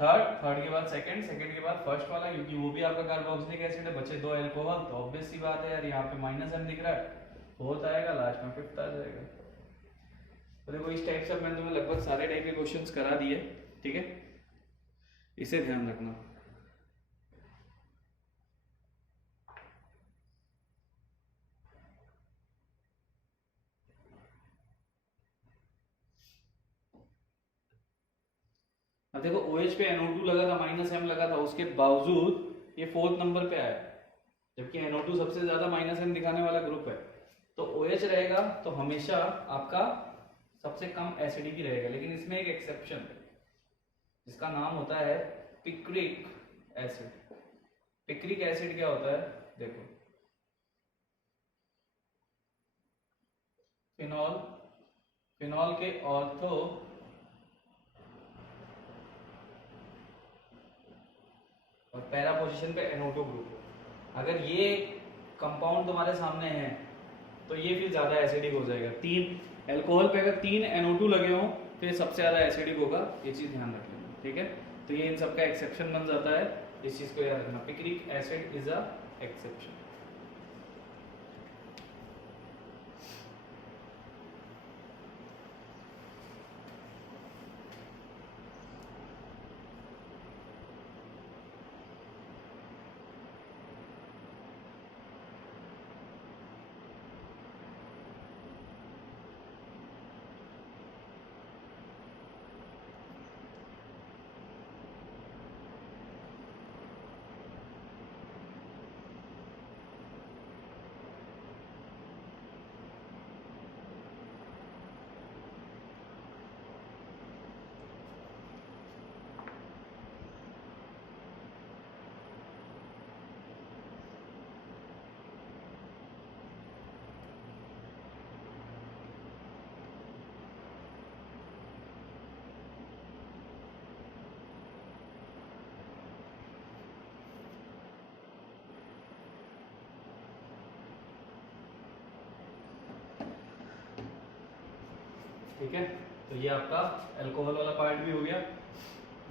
थर्ड के बाद सेकंड के बाद फर्स्ट वाला, क्योंकि वो भी आपका कार्बोक्सिलिक एसिड है, बचे दो अल्कोहल, तो ऑब्वियस सी बात है यार, यहाँ पे माइनस एम दिख रहा है, फोर्थ आएगा, लास्ट में फिफ्थ आ जाएगा। तो देखो इस टाइप से मैंने तुम्हें लगभग सारे टाइप के क्वेश्चंस करा दिए, ठीक है, इसे ध्यान रखना। अब देखो OH पे NO2 लगा था, माइनस एम लगा था, उसके बावजूद ये फोर्थ नंबर पे आया, जबकि NO2 सबसे ज्यादा माइनस एम दिखाने वाला ग्रुप है। तो OH रहेगा तो हमेशा आपका सबसे कम एसिडिटी रहेगा, लेकिन इसमें एक एक्सेप्शन है, जिसका नाम होता है पिक्रिक एसिड। पिक्रिक एसिड क्या होता है, देखो फिनॉल के ऑर्थो और पैरा पोजीशन पे NO2 ग्रुप हो, अगर ये कंपाउंड तुम्हारे सामने है तो ये फिर ज्यादा एसिडिक हो जाएगा। तीन अल्कोहल पे अगर 3 NO2 लगे हों तो ये सबसे ज्यादा एसिडिक होगा, ये चीज ध्यान रख लेना, ठीक है। तो ये इन सबका एक्सेप्शन बन जाता है, इस चीज को याद रखना, picric acid is a exception. ठीक है, तो ये आपका अल्कोहल वाला पार्ट भी हो गया,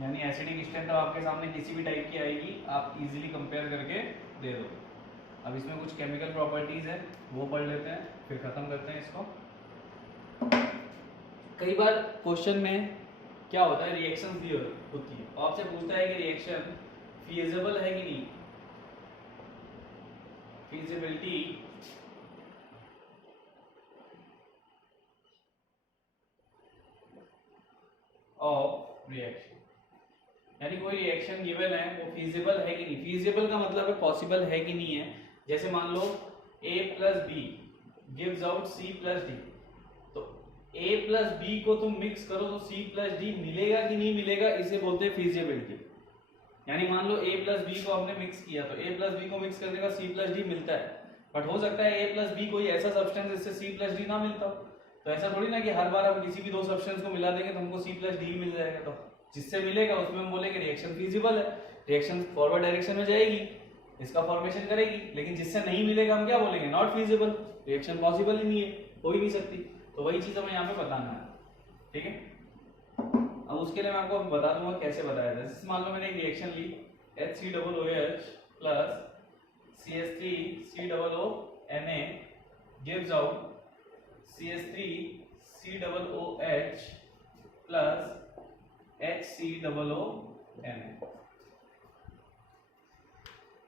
यानी एसिडिक स्ट्रेंथ अब आपके सामने किसी भी टाइप की आएगी, आप इजीली कंपेयर करके दे दो। अब इसमें कुछ केमिकल प्रॉपर्टीज है, वो पढ़ लेते हैं, फिर खत्म करते हैं इसको। कई बार क्वेश्चन में क्या होता है, रिएक्शन दी होती है, आपसे पूछता है कि रिएक्शन फीजिबल है कि नहीं, फीजिबिलिटी ऑफ रिएक्शन, यानी कोई रिएक्शन गिवन है वो फीजिबल है कि नहीं। फीजिबल का मतलब है पॉसिबल है कि नहीं है। जैसे मान लो a plus B gives out c plus D, तो a प्लस बी को तुम मिक्स करो तो c प्लस डी मिलेगा कि नहीं मिलेगा, इसे बोलते हैं फीजिबिलिटी। यानी मान लो a प्लस बी को हमने मिक्स किया तो a प्लस बी को मिक्स करने का c प्लस डी मिलता है, बट हो सकता है a प्लस बी कोई ऐसा सब्सटेंस जिससे c प्लस डी ना मिलता हो। तो ऐसा थोड़ी ना कि हर बार हम किसी भी दो सब्सटेंस को मिला देंगे तो हमको c प्लस डी मिल जाएगा। तो जिससे मिलेगा उसमें हम बोलेंगे रिएक्शन फीजिबल है, रिएक्शन फॉरवर्ड डायरेक्शन में जाएगी, इसका फॉर्मेशन करेगी। लेकिन जिससे नहीं मिलेगा हम क्या बोलेंगे, नॉट फीजिबल, रिएक्शन पॉसिबल ही नहीं है, हो ही नहीं सकती। तो वही चीज हमें यहाँ पे बताना है, ठीक है। अब उसके लिए मैं आपको बता दूंगा कैसे बताया जाए। जैसे मान लो मैंने एक रिएक्शन ली HCOOH plus CH3COO Na gives out CH3COOH plus HCOONA।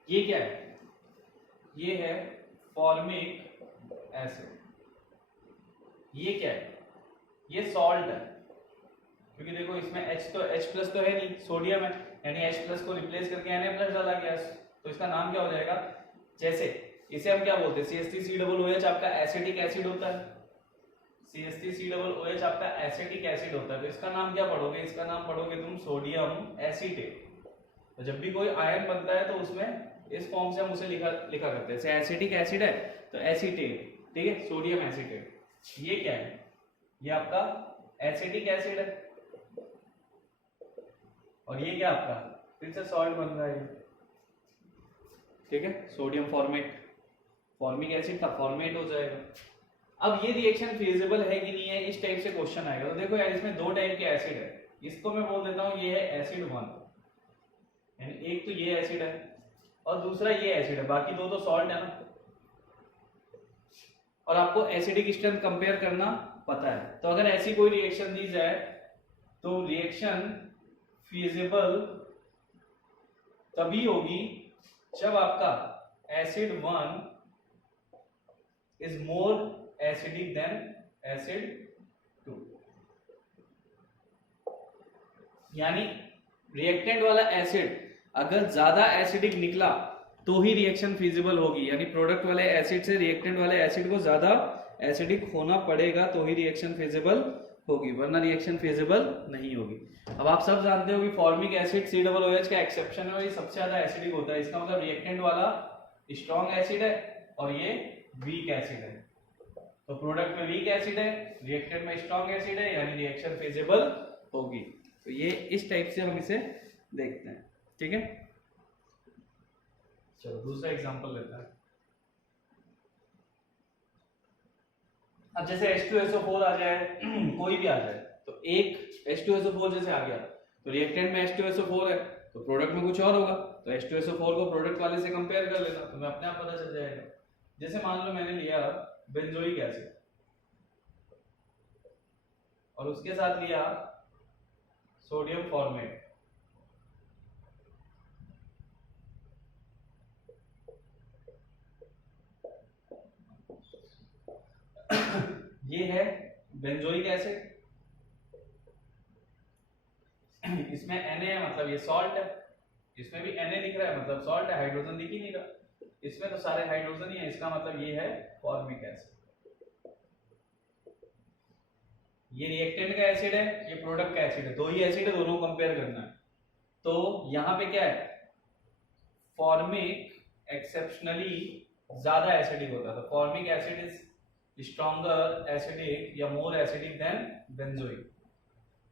ये क्या है, ये है फॉर्मिक एसिड। ये क्या है, ये सॉल्ट है, क्योंकि देखो इसमें H प्लस तो है नहीं, सोडियम है, यानी H प्लस को रिप्लेस करके Na प्लस डाला गया, तो इसका नाम क्या हो जाएगा। जैसे इसे हम क्या बोलते हैं, CH3COOH आपका एसिटिक एसिड होता है, CH3COOH आपका एसिटिक एसिड होता है, तो इसका नाम क्या पढ़ोगे, इसका नाम पढ़ोगे तुम सोडियम एसीटेट। तो जब भी कोई आयन बनता है तो उसमें इस फॉर्म से हम उसे लिखा करते हैं। जैसे एसिटिक एसिड है तो एसीटेट, ठीक है, सोडियम एसीटेट। ये क्या है, ये आपका एसिटिक एसिड है, और ये क्या आपका फिर से सॉल्ट बन रहा है, ठीक है, सोडियम फॉर्मेट, फॉर्मिक एसिड था फॉर्मेट हो जाएगा। अब ये रिएक्शन फेजिबल है कि नहीं है, इस टाइप से क्वेश्चन आएगा। तो देखो यार इसमें दो टाइप के एसिड है, इसको मैं बोल देता हूँ ये है एसिड 1, यानी एक तो ये एसिड है और दूसरा ये एसिड है, बाकी दो तो सॉल्ट है ना। और आपको एसिडिक स्ट्रेंथ कंपेयर करना पता है, तो अगर ऐसी कोई रिएक्शन दी जाए तो रिएक्शन फीजिबल तभी होगी जब आपका acid 1 is more acidic then acid 2। यानी रिएक्टेंट वाला एसिड अगर ज्यादा एसिडिक निकला तो ही रिएक्शन फीजिबल होगी, यानी प्रोडक्ट वाले एसिड से रिएक्टेंट वाले एसिड को ज्यादा एसिडिक होना पड़ेगा तो ही रिएक्शन फीजिबल होगी, वरना रिएक्शन फीजिबल नहीं होगी। अब आप सब जानते हो कि फॉर्मिक एसिड COOH का एक्सेप्शन है और ये सबसे ज्यादा एसिडिक होता है। इसका मतलब रिएक्टेंट वाला स्ट्रॉन्ग एसिड है और ये वीक एसिड है। तो प्रोडक्ट में वीक एसिड है, रिएक्टेंट में स्ट्रॉन्ग एसिड है, यानी रिएक्शन फीजिबल होगी। तो ये इस टाइप से हम इसे देखते हैं, ठीक है। चलो दूसरा एग्जांपल लेते हैं। अब जैसे H2SO4 आ जाए कोई भी आ जाए, तो एक H2SO4 जैसे आ गया तो रिएक्टेंट में H2SO4 है तो प्रोडक्ट में कुछ और होगा, तो H2SO4 को प्रोडक्ट वाले से कंपेयर कर लेना, तो मैं अपने आप पता चल जाएगा। जैसे मान लो मैंने लिया बेंजोइक एसिड और उसके साथ लिया सोडियम फॉर्मेट, ये है बेंजोइक एसिड, इसमें Na है मतलब ये सॉल्ट है, इसमें भी Na दिख रहा है मतलब सॉल्ट है, हाइड्रोजन दिख ही नहीं रहा, इसमें तो सारे हाइड्रोजन ही है, इसका मतलब ये है फॉर्मिक एसिड। ये रिएक्टेंट का एसिड है, ये प्रोडक्ट का एसिड है, दो ही एसिड है, दोनों कंपेयर करना है। तो यहाँ पे क्या है, फॉर्मिक एक्सेप्शनली ज्यादा एसिडिक होता है, तो formic acid is stronger acidic या मोर एसिडिक देन बेंजोइक,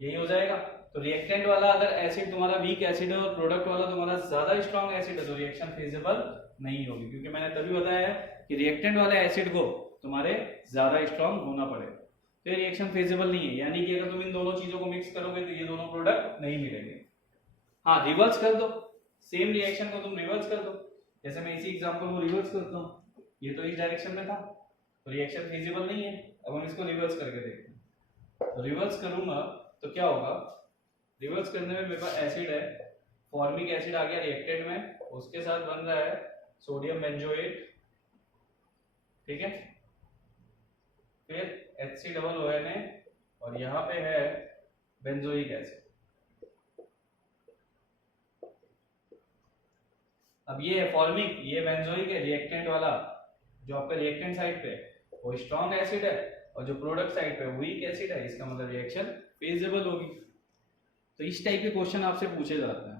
यही हो जाएगा। तो रिएक्टेंट वाला अगर एसिड तुम्हारा वीक एसिड है और प्रोडक्ट वाला तुम्हारा ज्यादा स्ट्रॉन्ग एसिड है तो रिएक्शन फीजिबल नहीं होगी, क्योंकि मैंने तभी बताया कि रिएक्टेंट वाले एसिड को तुम्हारे ज्यादा स्ट्रॉन्ग होना पड़ेगा, तो ये रिएक्शन फेजिबल नहीं है। यानी कि अगर तुम इन दोनों चीजों को मिक्स करोगे तो ये दोनों प्रोडक्ट नहीं मिलेंगे। हाँ, रिवर्स कर दो, सेम रिएक्शन को तुम रिवर्स कर दो, जैसे मैं इसी एग्जांपल को रिवर्स करता हूँ, ये तो इस डायरेक्शन में था तो रिएक्शन फेजिबल नहीं है। अब हम इसको रिवर्स करके देखते हैं, तो रिवर्स करूंगा तो क्या होगा, रिवर्स करने में मेरे पास एसिड है, फॉर्मिक एसिड आ गया रिएक्टेंट में, उसके साथ बन रहा है सोडियम बेंजोएट, ठीक है, फिर HCOONA और यहाँ पे है बेंजोइक एसिड। अब ये है फॉर्मिक, ये बेंजोइक है, रिएक्टेंट वाला जो आपका रिएक्टेंट साइड पे वो स्ट्रॉन्ग एसिड है और जो प्रोडक्ट साइड पे वीक एसिड है, इसका मतलब रिएक्शन फेजेबल होगी। तो इस टाइप के क्वेश्चन आपसे पूछे जाते हैं।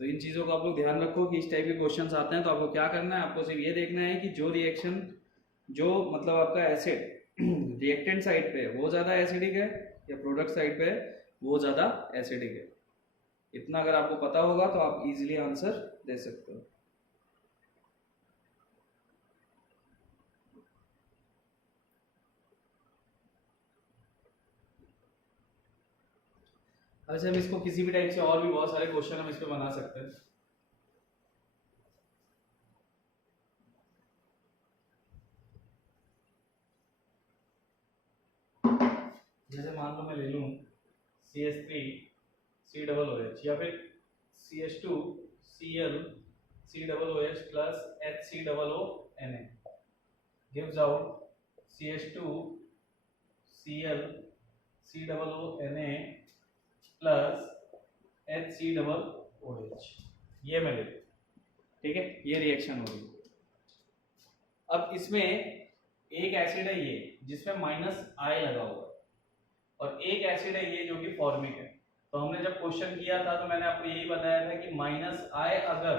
तो इन चीज़ों को आप लोग ध्यान रखो कि इस टाइप के क्वेश्चंस आते हैं तो आपको क्या करना है, आपको सिर्फ ये देखना है कि जो रिएक्शन जो मतलब आपका एसिड रिएक्टेंट साइड पे वो ज़्यादा एसिडिक है या प्रोडक्ट साइड पे वो ज़्यादा एसिडिक है। इतना अगर आपको पता होगा तो आप इजीली आंसर दे सकते हो। अच्छा, हम इसको किसी भी टाइप से और भी बहुत सारे क्वेश्चन हम इस पे बना सकते हैं। जैसे मान लो मैं ले लूँ CH3COOH या फिर CH2ClCOOH plus HCOONA gives out CH2ClCOONA plus HCOOH। ये मैं ले लूँ, ठीक है, ये रिएक्शन होगी। अब इसमें एक एसिड है ये जिसमें -I लगा हुआ है और एक एसिड है ये जो कि फॉर्मिक है। तो हमने जब क्वेश्चन किया था तो मैंने आपको यही बताया था कि -I अगर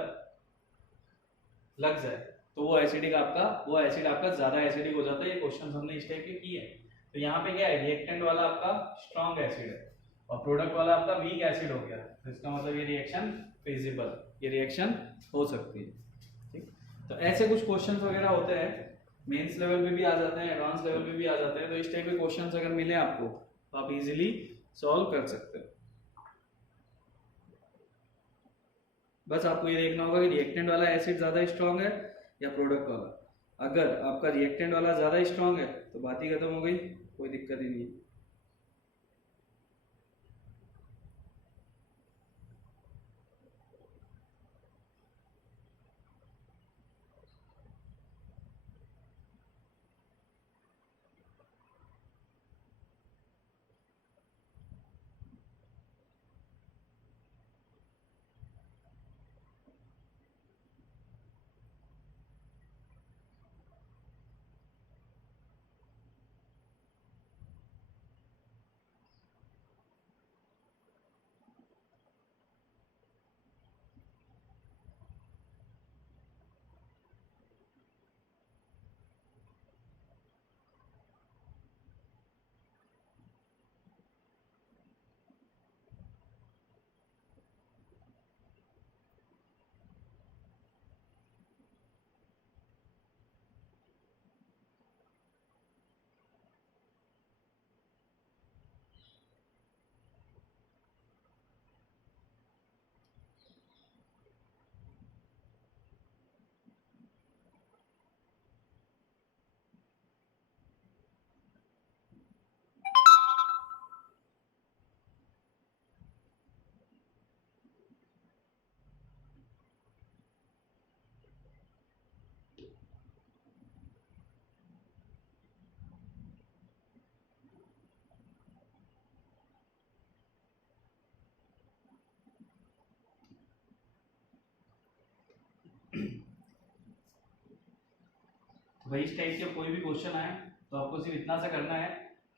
लग जाए तो वो एसिड आपका ज्यादा एसिडिक हो जाता है। ये क्वेश्चन हमने इस टाइप के किए हैं। तो यहाँ पे क्या है, रिएक्टेंट वाला आपका स्ट्रॉन्ग एसिड है और प्रोडक्ट वाला आपका वीक एसिड हो गया, तो इसका मतलब ये रिएक्शन फिजिबल, ये रिएक्शन हो सकती है। ठीक, तो ऐसे कुछ क्वेश्चन वगैरह होते हैं, मेंस लेवल पे भी आ जाते हैं, एडवांस लेवल पे भी आ जाते हैं। तो इस टाइप के क्वेश्चंस अगर मिले आपको तो आप इजीली सॉल्व कर सकते हो। बस आपको ये देखना होगा कि रिएक्टेंट वाला एसिड ज्यादा स्ट्रांग है या प्रोडक्ट वाला। अगर आपका रिएक्टेंट वाला ज्यादा स्ट्रांग है तो बात ही खत्म हो गई, कोई दिक्कत ही नहीं। भाई इस टाइप के कोई भी क्वेश्चन आए तो आपको सिर्फ इतना सा करना है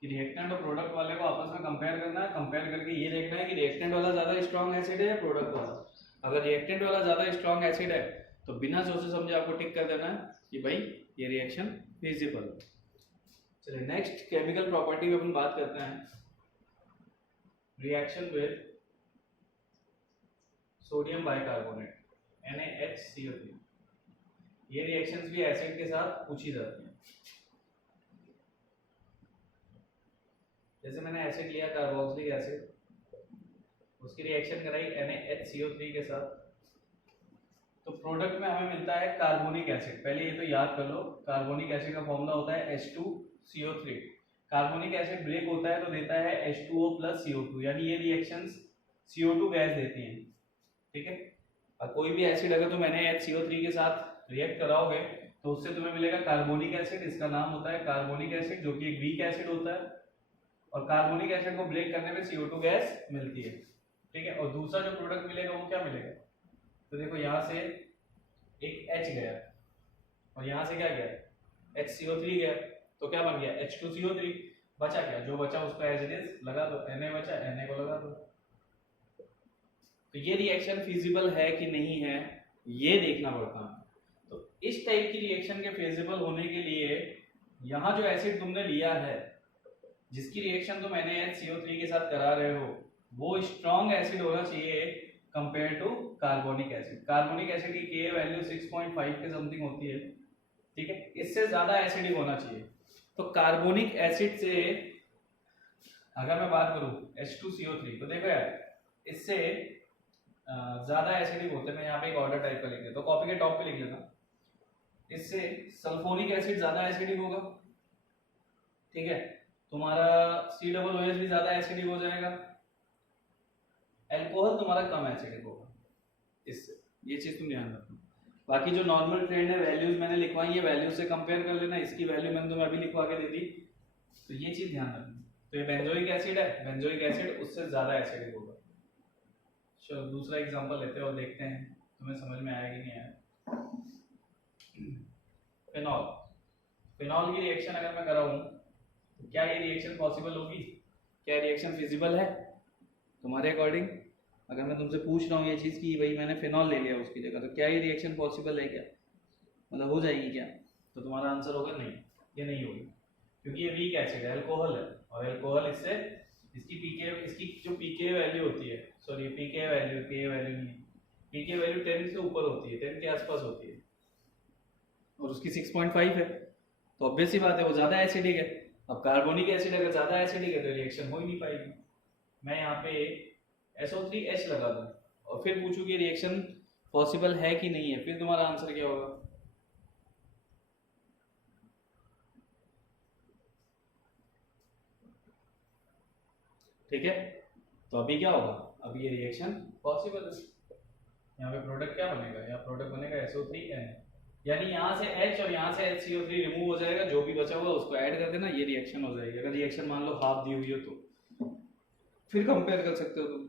कि रिएक्टेंट और प्रोडक्ट वाले को आपस में कंपेयर करना है। कंपेयर करके ये देखना है कि रिएक्टेंट वाला ज्यादा स्ट्रॉन्ग एसिड है या प्रोडक्ट वाला। अगर रिएक्टेंट वाला ज्यादा स्ट्रॉन्ग एसिड है तो बिना सोचे समझे आपको टिक कर देना है कि भाई ये रिएक्शन फिजिबल। चलिए नेक्स्ट केमिकल प्रॉपर्टी में अपन बात करते हैं, reaction with sodium bicarbonate NaHCO3। ये रिएक्शंस भी एसिड के साथ पूछी जाती हैं। जैसे मैंने एसिड लिया कार्बोक्सिलिक एसिड, उसकी रिएक्शन कराई NaHCO3 के साथ, तो प्रोडक्ट में हमें मिलता है कार्बोनिक एसिड। पहले ये तो याद कर लो, कार्बोनिक एसिड का फॉर्मूला होता है H2CO3। कार्बोनिक एसिड ब्रेक होता है तो देता है H2O plus CO2, यानी ये रिएक्शंस CO2 गैस देती हैं। ठीक है, और कोई भी एसिड अगर तुम NaHCO3 के साथ रिएक्ट कराओगे तो उससे तुम्हें मिलेगा कार्बोनिक एसिड। इसका नाम होता है कार्बोनिक एसिड, जो कि एक वीक एसिड होता है और कार्बोनिक एसिड को ब्रेक करने में CO2 गैस मिलती है। ठीक है, और दूसरा जो प्रोडक्ट मिलेगा वो क्या मिलेगा, तो देखो यहाँ से एक H गया और यहाँ से क्या गया HCO3 गया, तो क्या बन गया H2CO3। बचा क्या, जो बचा उसको एज इट इज लगा दो, Na बचा Na को लगा दो। तो ये रिएक्शन फिजिबल है कि नहीं है ये देखना पड़ता है। तो इस टाइप की रिएक्शन के फिजिबल होने के लिए यहाँ जो एसिड तुमने लिया है, जिसकी रिएक्शन तुम NaHCO3 के साथ करा रहे हो, वो स्ट्रॉन्ग एसिड होना चाहिए compare to carbonic acid. Carbonic acid की Ka वैल्यू 6.5 के समथिंग होती है, ठीक है, इससे ज्यादा एसिडिक होना चाहिए। तो कार्बोनिक एसिड से अगर मैं बात करूं H2CO3, तो देखो यार इससे ज्यादा एसिडिक होते हैं। मैं यहाँ पे एक ऑर्डर टाइप का लिख देता हूँ, कॉपी के टॉप पे लिख लेना। इससे सल्फोनिक एसिड ज्यादा एसिडिक होगा, ठीक है, तुम्हारा COOH भी ज्यादा एसिडिक हो जाएगा, अल्कोहल तुम्हारा कम एसिडिक होगा इससे। ये चीज तुम ध्यान रखना। बाकी जो नॉर्मल ट्रेंड है, वैल्यूज मैंने लिखवाई है, वैल्यूज से कंपेयर कर लेना। इसकी वैल्यू मैंने तुम्हें अभी लिखवा के दे दी, तो ये चीज ध्यान रखना। तो ये बेंजोइक एसिड है, बेंजोइक एसिड उससे ज्यादा एसिडिक होगा। चलो दूसरा एग्जांपल लेते हैं और देखते हैं तुम्हें समझ में आया कि नहीं आया। फिनॉल, फिनॉल की रिएक्शन अगर मैं कराऊं तो क्या ये रिएक्शन पॉसिबल होगी, क्या रिएक्शन फिजिबल है तुम्हारे अकॉर्डिंग? अगर मैं तुमसे पूछ रहा हूँ ये चीज़ कि भाई मैंने फिनॉल ले लिया उसकी जगह, तो क्या ये रिएक्शन पॉसिबल है, क्या मतलब हो जाएगी क्या? तो तुम्हारा आंसर होगा नहीं, ये नहीं होगी, क्योंकि ये वीक एसिड है, अल्कोहल है, और अल्कोहल इससे इसकी जो पीके वैल्यू होती है, सॉरी पीके वैल्यू नहीं, पीके वैल्यू 10 से ऊपर होती है, 10 के आसपास होती है, और उसकी 6.5 है, तो ऑब्वियस सी बात है वो ज़्यादा एसिडिक है। अब कार्बोनिक एसिड अगर ज़्यादा एसिडिक है तो रिएक्शन हो ही नहीं पाएगी। मैं यहाँ पे SO3H लगा दूँ और फिर पूछूँ कि रिएक्शन पॉसिबल है कि नहीं है, फिर तुम्हारा आंसर क्या होगा? ठीक है, तो अभी क्या होगा, अभी ये रिएक्शन पॉसिबल है। यहाँ पे प्रोडक्ट क्या बनेगा, यहाँ प्रोडक्ट बनेगा SO3N, यानी यहाँ से H और यहाँ से HCO3 रिमूव हो जाएगा, जो भी बचा हुआ उसको ऐड कर देना, ये रिएक्शन हो जाएगी। अगर रिएक्शन मान लो हाफ दी हुई हो तो फिर कंपेयर कर सकते हो तुम।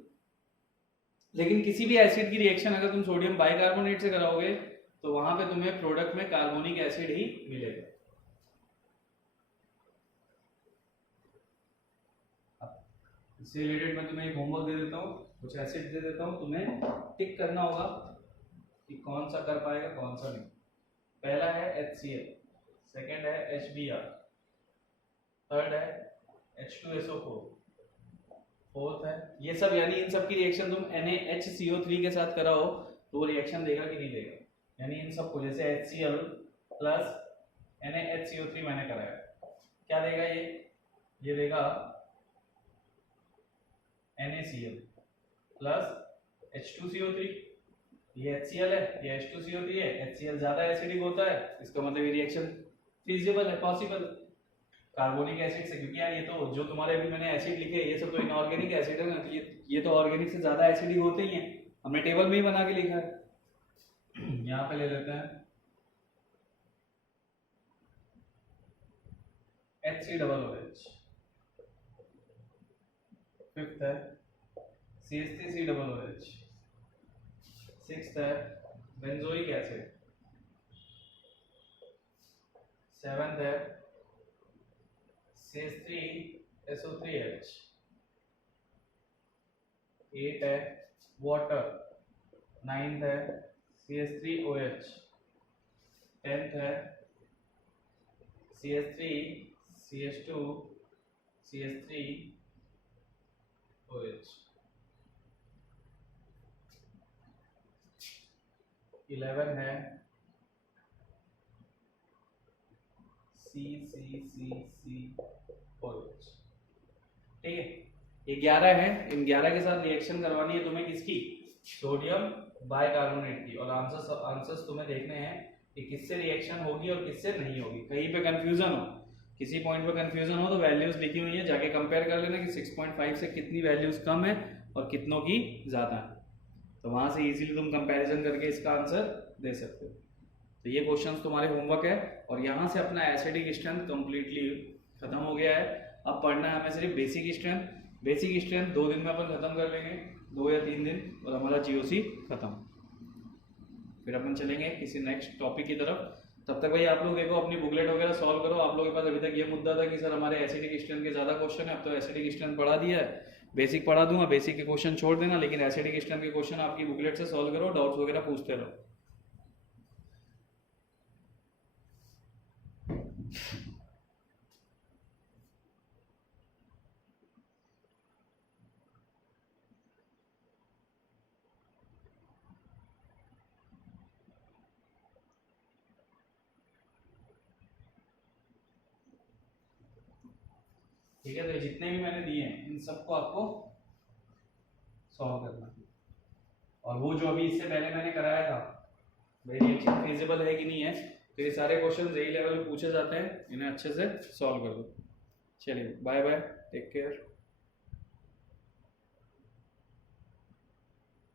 लेकिन किसी भी एसिड की रिएक्शन अगर तुम सोडियम बाइकार्बोनेट से कराओगे तो वहां पे तुम्हें प्रोडक्ट में कार्बोनिक एसिड ही मिलेगा। इससे रिलेटेड मैं तुम्हें एक होमवर्क दे देता हूँ, कुछ एसिड दे देता हूँ, तुम्हें टिक करना होगा कि कौन सा कर पाएगा कौन सा नहीं। पहला है HCl, सेकेंड है HBr, थर्ड है H2SO4, फोर्थ है ये सब, यानी इन सब की रिएक्शन तुम NaHCO3 के साथ कराओ तो वो रिएक्शन देगा कि नहीं देगा। यानी इन सबको जैसे HCl प्लस NaHCO3 मैंने कराया, क्या देगा ये देगा NaCl प्लस H2CO3, ये HCl है, ये H2CO3 है, HCl ज्यादा एसिडिक होता है, इसका मतलब ये रिएक्शन फिजिबल है, पॉसिबल कार्बोनिक एसिड से, क्योंकि यार ये तो जो तुम्हारे अभी मैंने एसिड लिखे ये सब तो इनऑर्गेनिक एसिड है ना, तो ये तो ऑर्गेनिक से ज्यादा एसिडिक होते ही हैं, हमने टेबल में ही बना के लिखा है। यहाँ पे ले लेते हैं HCOOH, फिफ्थ है CH3COOH, सिक्स्थ है बेंजोइक एसिड, सेवेंथ है CH3SO3H, 8 है वाटर, 9th है CH3OH, 10th है CH3 CH2 CH3OH, 11 है CCCCOH। ठीक है, ये 11 है, इन 11 के साथ रिएक्शन करवानी है तुम्हें, किसकी? सोडियम बाइकार्बोनेट की। और आंसर्स तुम्हें देखने हैं कि किससे रिएक्शन होगी और किससे नहीं होगी। कहीं पे कंफ्यूजन हो, किसी पॉइंट पे कंफ्यूजन हो तो वैल्यूज लिखी हुई है, जाके कंपेयर कर लेना कि 6.5 से कितनी वैल्यूज कम है और कितनों की ज्यादा है, तो वहां से इजीली तुम कंपैरिजन करके इसका आंसर दे सकते हो। तो ये क्वेश्चंस तुम्हारे होमवर्क है, और यहाँ से अपना एसिडिक स्ट्रेंथ कंप्लीटली खत्म हो गया है। अब पढ़ना है हमें सिर्फ बेसिक स्ट्रेंथ। बेसिक स्ट्रेंथ 2 दिन में अपन खत्म कर लेंगे, 2 या 3 दिन, और हमारा GOC खत्म। फिर अपन चलेंगे किसी नेक्स्ट टॉपिक की तरफ। तब तक भाई आप लोग देखो अपनी बुकलेट वगैरह सॉल्व करो। आप लोगों के पास अभी तक ये मुद्दा था कि सर हमारे एसिडिक स्ट्रेन के ज़्यादा क्वेश्चन है, अब तो एसिडिक स्ट्रेन पढ़ा दिया है, बेसिक पढ़ा दूंगा, बेसिक के क्वेश्चन छोड़ देना, लेकिन एसिडिक स्ट्रेन के क्वेश्चन आपकी बुकलेट से सॉल्व करो, डाउट्स वगैरह पूछते रहो। ठीक है, तो जितने भी मैंने दिए हैं इन सबको आपको सॉल्व करना है। और वो जो अभी इससे पहले मैंने कराया था, भाई रिएक्शन फिजिबल है कि नहीं है, तो ये सारे क्वेश्चन यही लेवल में पूछे जाते हैं, इन्हें अच्छे से सॉल्व कर दो। चलिए बाय बाय, टेक केयर।